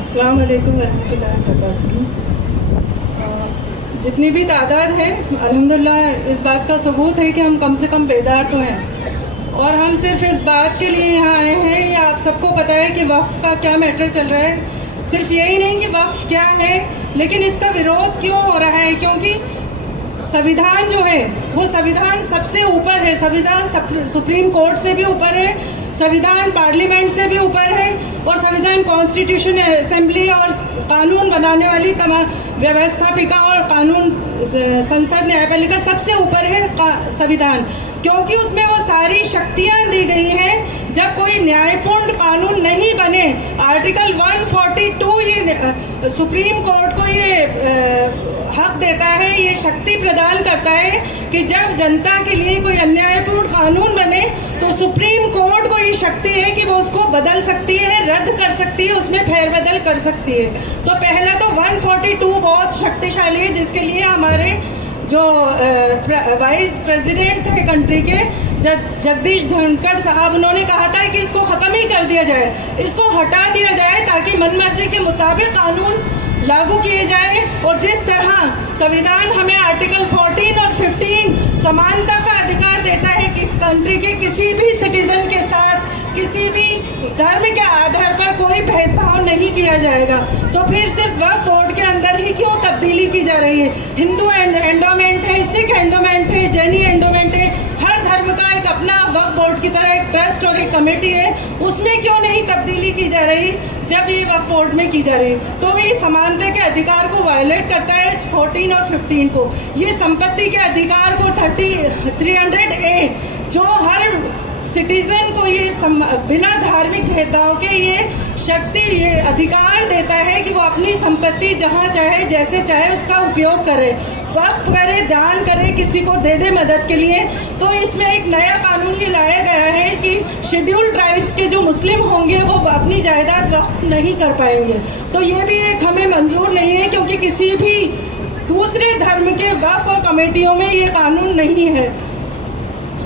अस्सलाम वालेकुम रहमतुल्लाहि वबरकातुहू। जितनी भी तादाद है अल्हम्दुलिल्लाह इस बात का सबूत है कि हम कम से कम बेदार तो हैं, और हम सिर्फ इस बात के लिए यहाँ आए हैं। ये आप सबको पता है कि वक्फ का क्या मैटर चल रहा है। सिर्फ यही नहीं कि वक्फ क्या है, लेकिन इसका विरोध क्यों हो रहा है, क्योंकि संविधान जो है वो संविधान सबसे ऊपर है। संविधान सुप्रीम कोर्ट से भी ऊपर है, संविधान पार्लियामेंट से भी ऊपर है, और संविधान कॉन्स्टिट्यूशन असेंबली और कानून बनाने वाली तमाम व्यवस्थापिका और कानून संसद न्यायपालिका सबसे ऊपर है संविधान, क्योंकि उसमें वो सारी शक्तियां दी गई हैं। जब कोई न्यायपूर्ण कानून नहीं बने, आर्टिकल 142 ये सुप्रीम कोर्ट को ये हक देता है, ये शक्ति प्रदान करता है कि जब जनता के लिए कोई अन्यायपूर्ण कानून बने तो सुप्रीम कोर्ट को ये शक्ति है कि वो उसको बदल सकती है, रद्द कर सकती है, उसमें फेरबदल कर सकती है। तो पहला तो 142 बहुत शक्तिशाली है, जिसके लिए हमारे जो वाइस प्रेसिडेंट थे कंट्री के जगदीश धनखड़ साहब, उन्होंने कहा था कि इसको ख़त्म ही कर दिया जाए, इसको हटा दिया जाए ताकि मनमर्जी के मुताबिक कानून लागू किए जाए। और जिस तरह संविधान हमें आर्टिकल 14 और 15 समानता का अधिकार देता है कि इस कंट्री के किसी भी सिटीजन के साथ किसी भी धर्म के आधार पर कोई भेदभाव नहीं किया जाएगा, तो फिर सिर्फ वक्फ बोर्ड के अंदर ही क्यों तब्दीली की जा रही है? हिंदू एंडोमेंट है, सिख एंडोमेंट है, जैनी एंडोमेंट है, हर धर्म का एक अपना वक्फ बोर्ड की तरह एक ट्रस्ट और एक कमेटी है, उसमें क्यों नहीं तब्दीली की जा रही जब ये वक्फ बोर्ड में की जा रही? तो ये समानता के अधिकार को वायलेट करता है 14 और 15 को। ये संपत्ति के अधिकार को 300A जो हर सिटीजन को ये बिना धार्मिक भेदभाव के ये शक्ति, ये अधिकार देता है कि वो अपनी संपत्ति जहाँ चाहे जैसे चाहे उसका उपयोग करे, वक्फ करे, दान करे, किसी को दे दे मदद के लिए। तो इसमें एक नया कानून ये लाया गया है कि शेड्यूल्ड ट्राइब्स के जो मुस्लिम होंगे वो अपनी जायदाद वक्फ नहीं कर पाएंगे। तो ये भी एक हमें मंजूर नहीं है, क्योंकि किसी भी दूसरे धर्म के वक्फ और कमेटियों में ये कानून नहीं है।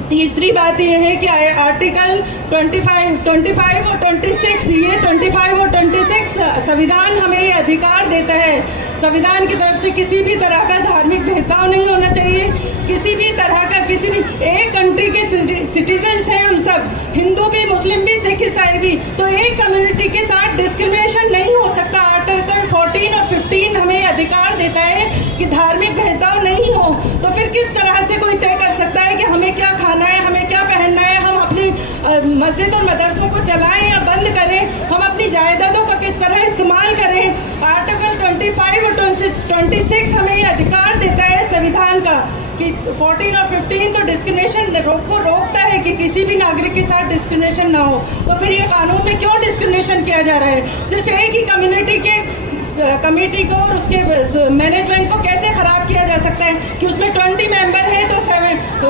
तीसरी बात यह है कि आर्टिकल 25 और 26, ये 25 और 26 संविधान हमें ये अधिकार देता है, संविधान की तरफ से किसी भी तरह का धार्मिक भेदभाव नहीं होना चाहिए, किसी भी तरह का, किसी भी एक कंट्री के सिटीजन्स हैं हम सब, हिंदू भी, मुस्लिम भी, सिख ईसाई भी, तो एक कम्युनिटी के साथ डिस्क्रिमिनेशन नहीं हो सकता। आर्टिकल 14 और 15 हमें अधिकार देता है कि धार्मिक भेदभाव नहीं हो। तो फिर किस तरह से कोई तय कर सकता है कि हमें क्या खाना है, हमें क्या पहनना है, हम अपनी मस्जिद और मदरसों को चलाएं या बंद करें, हम अपनी जायदादों का किस तरह इस्तेमाल करें? आर्टिकल 25 और 26 हमें ये अधिकार देता है संविधान का कि 14 और 15 तो डिस्क्रिमिनेशन को रोकता है कि किसी भी नागरिक के साथ डिस्क्रिमिनेशन ना हो। तो फिर ये कानून में क्यों डिस्क्रिमिनेशन किया जा रहा है? सिर्फ एक ही कम्युनिटी के कमेटी को और उसके मैनेजमेंट को कैसे खराब किया जा सकता है कि उसमें 20 मेंबर है तो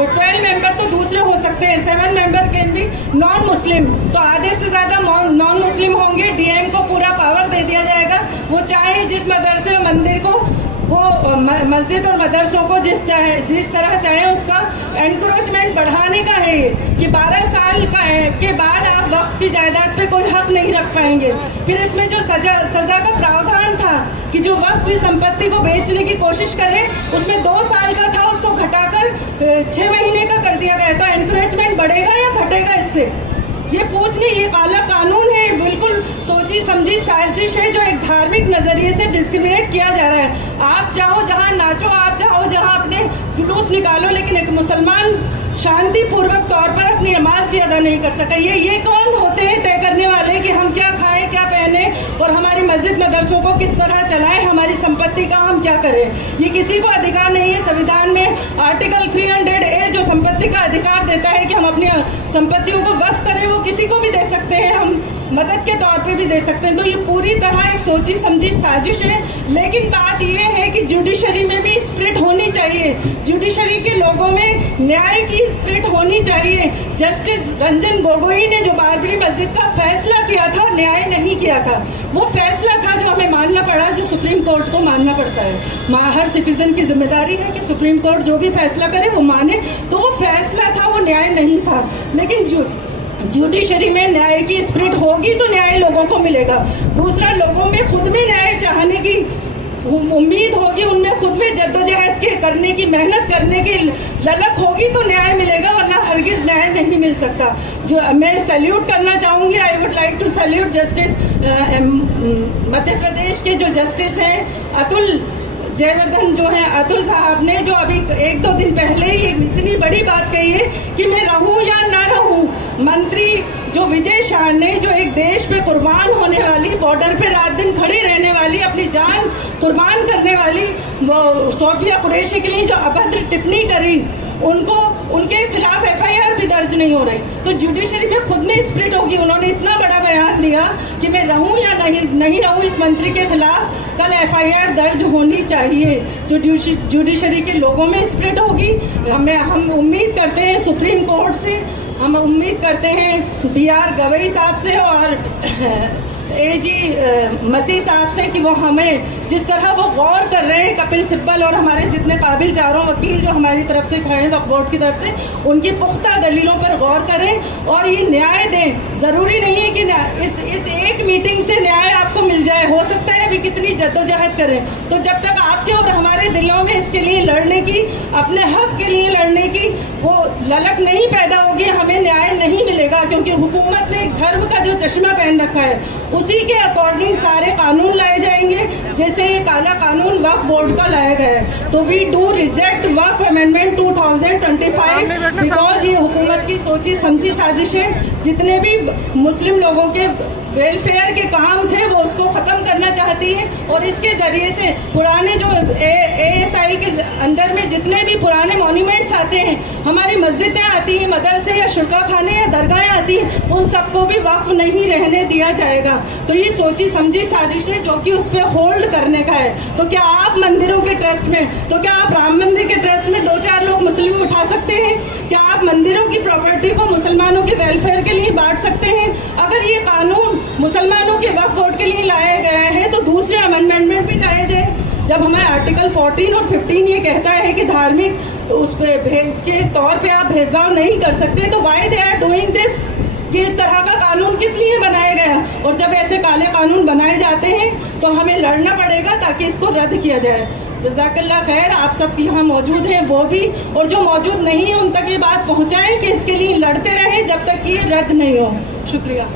12 मेंबर तो दूसरे हो सकते हैं, 7 मेंबर कैन भी नॉन मुस्लिम, तो आधे से ज़्यादा नॉन मुस्लिम होंगे। डीएम को पूरा पावर दे दिया जाएगा, वो चाहे जिस मदरसे और मंदिर को, वो मस्जिद और मदरसों को जिस तरह चाहे उसका एनक्रोचमेंट बढ़ाने का है कि 12 साल के बाद आप वक्फ की जायदाद पे कोई हक नहीं रख पाएंगे। फिर इसमें जो सजा का प्रावधान था कि जो वक्फ की संपत्ति को बेचने की कोशिश करे, उसमें 2 साल का था, उसको घटाकर 6 महीने का कर दिया गया। तो एनक्रोचमेंट बढ़ेगा या घटेगा इससे? ये पूछने, ये काला कानून है, बिल्कुल सोची समझी साजिश है जो एक धार्मिक नजरिए से डिस्क्रिमिनेट किया जा रहा है। आप चाहो जहां नाचो, आप चाहो जहां अपने जुलूस निकालो, लेकिन एक मुसलमान शांतिपूर्वक तौर पर अपनी नमाज भी अदा नहीं कर सका। ये कौन होते हैं तय करने वाले कि हम क्या खाएं, क्या पहने और हमारी मस्जिद मदरसों को किस तरह चलाएं, हमारी संपत्ति का हम क्या करें? ये किसी को अधिकार नहीं है। संविधान में आर्टिकल 300A जो संपत्ति का अधिकार देता है कि हम अपनी संपत्तियों को वक्फ करें, वो किसी को भी दे सकते हैं, हम मदद के तौर पे भी दे सकते हैं। तो ये पूरी तरह एक सोची समझी साजिश है। लेकिन बात ये है कि जुडिशरी में भी स्पिरिट होनी चाहिए, जुडिशरी के लोगों में न्याय की स्पिरिट होनी चाहिए। जस्टिस रंजन गोगोई ने जो बाबरी मस्जिद का फैसला किया था, न्याय नहीं किया था, वो फैसला था जो हमें मानना पड़ा, जो सुप्रीम कोर्ट को मानना पड़ता है। हर सिटीजन की जिम्मेदारी है कि सुप्रीम कोर्ट जो भी फैसला करे वो माने। तो वो फैसला था, वो न्याय नहीं था। लेकिन जुडिशरी में न्याय की स्पिरिट होगी तो न्याय लोगों को मिलेगा। दूसरा, लोगों में खुद करने की, मेहनत करने की ललक होगी तो न्याय मिलेगा, वरना हरगिज न्याय नहीं मिल सकता। जो मैं सैल्यूट करना चाहूँगी, I would like to salute justice Madhya Pradesh के जो जस्टिस हैं अतुल जयवर्धन जो है, अतुल साहब ने जो अभी 1-2 दिन पहले ही इतनी बड़ी बात कही है कि मैं रहूं या ना रहूं। मंत्री जो विजय शाह ने, जो एक देश पे कुर्बान होने वाली, बॉर्डर पे रात दिन खड़ी रहने वाली, अपनी जान कुर्बान करने वाली सोफिया कुरैशी के लिए जो अभद्र टिप्पणी करी, उनको, उनके खिलाफ FIR भी दर्ज नहीं हो रही। तो जुडिशरी में खुद में स्प्लिट होगी। उन्होंने इतना बड़ा बयान दिया कि मैं रहूं या नहीं रहूं इस मंत्री के खिलाफ कल FIR दर्ज होनी चाहिए। जो जुडिशरी के लोगों में स्प्लिट होगी, हम उम्मीद करते हैं सुप्रीम कोर्ट से, हम उम्मीद करते हैं DR गवई साहब से और AG मसीह साहब से कि वो हमें जिस तरह वो गौर कर रहे हैं, कपिल सिब्बल और हमारे जितने काबिल चारों वकील जो हमारी तरफ से खड़े हैं वक्फ बोर्ड की तरफ से, उनकी पुख्ता दलीलों पर गौर करें और ये न्याय दें। ज़रूरी नहीं है कि इस एक मीटिंग से न्याय आपको मिल जाए, हो सकता है अभी कितनी जद्दोजहद करें। तो जब तक आपके और हमारे दिलों में इसके लिए लड़ने की, अपने हक के लिए लड़ने की वो ललक नहीं पैदा होगी, हमें न्याय नहीं मिलेगा। क्योंकि हुकूमत ने धर्म का जो चश्मा पहन रखा है, उसी के अकॉर्डिंग सारे कानून लाए जाएंगे। जैसे ये काला कानून वक्फ बोर्ड का लाया गया है, तो we do reject Waqf amendment 2025 because ये हुकूमत की सोची समझी साजिश है। जितने भी मुस्लिम लोगों के वेलफेयर के काम थे वो उसको ख़त्म करना चाहती है और इसके ज़रिए से पुराने जो ASI के अंडर में जितने भी पुराने मॉन्यूमेंट्स आते हैं, हमारी मस्जिदें आती हैं, मदरसे या शुल्का खाने या दरगाहें आती हैं, उन सबको भी वक्फ नहीं रहने दिया जाएगा। तो ये सोची समझी साजिश है जो कि उस पर होल्ड करने का है। तो क्या आप मंदिरों के ट्रस्ट में, तो क्या आप राम मंदिर के ट्रस्ट में 2-4 लोग मुस्लिम उठा सकते हैं? क्या आप मंदिरों की प्रॉपर्टी को मुसलमानों के वेलफेयर के लिए बांट सकते हैं? अगर ये कानून मुसलमानों के वक्फ बोर्ड के लिए लाया गया है तो दूसरे अमेंडमेंट में भी लाया जाए। जब हमारे आर्टिकल 14 और 15 ये कहता है कि धार्मिक उस पे भेद के तौर पे आप भेदभाव नहीं कर सकते, तो why they are doing this? कि इस तरह का कानून किस लिए बनाया गया? और जब ऐसे काले कानून बनाए जाते हैं तो हमें लड़ना पड़ेगा ताकि इसको रद्द किया जाए। जज़ाकल्लाह खैर, आप सब यहाँ मौजूद हैं वो भी, और जो मौजूद नहीं है उन तक ये बात पहुँचाएं कि इसके लिए लड़ते रहें जब तक कि ये रद्द नहीं हो। शुक्रिया।